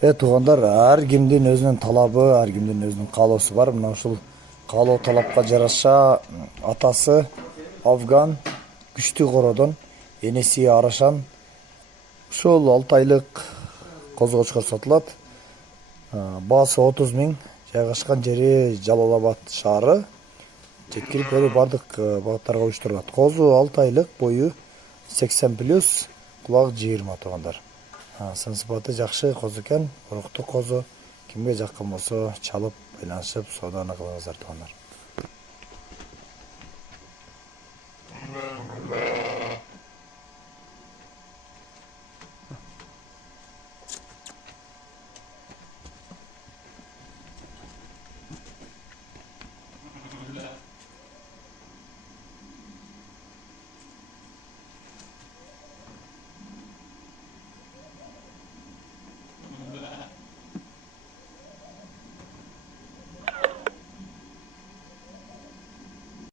Туугандар, ар кимдин өзүнүн талабы, ар кимдин өзүнүн каалоосу бар. Мына ушул каалоо талапка жараша атасы Афган күчтүү кородон, энеси Арашан ушул 6 айлык козгочкор сатылат. Баасы 30 миң, жайгашкан жери Жалал Абад шаары. Жеткиликтери бардык багыттарга уюштурулат. Козу 6 айлык, бою 80+, кулагы 20 туугандар. Сын сыпаты жакшы козу экен, уруктуу козу. Кимге жаккан болсо чалып, байланышып, сооданы кылыңыздар туугандар.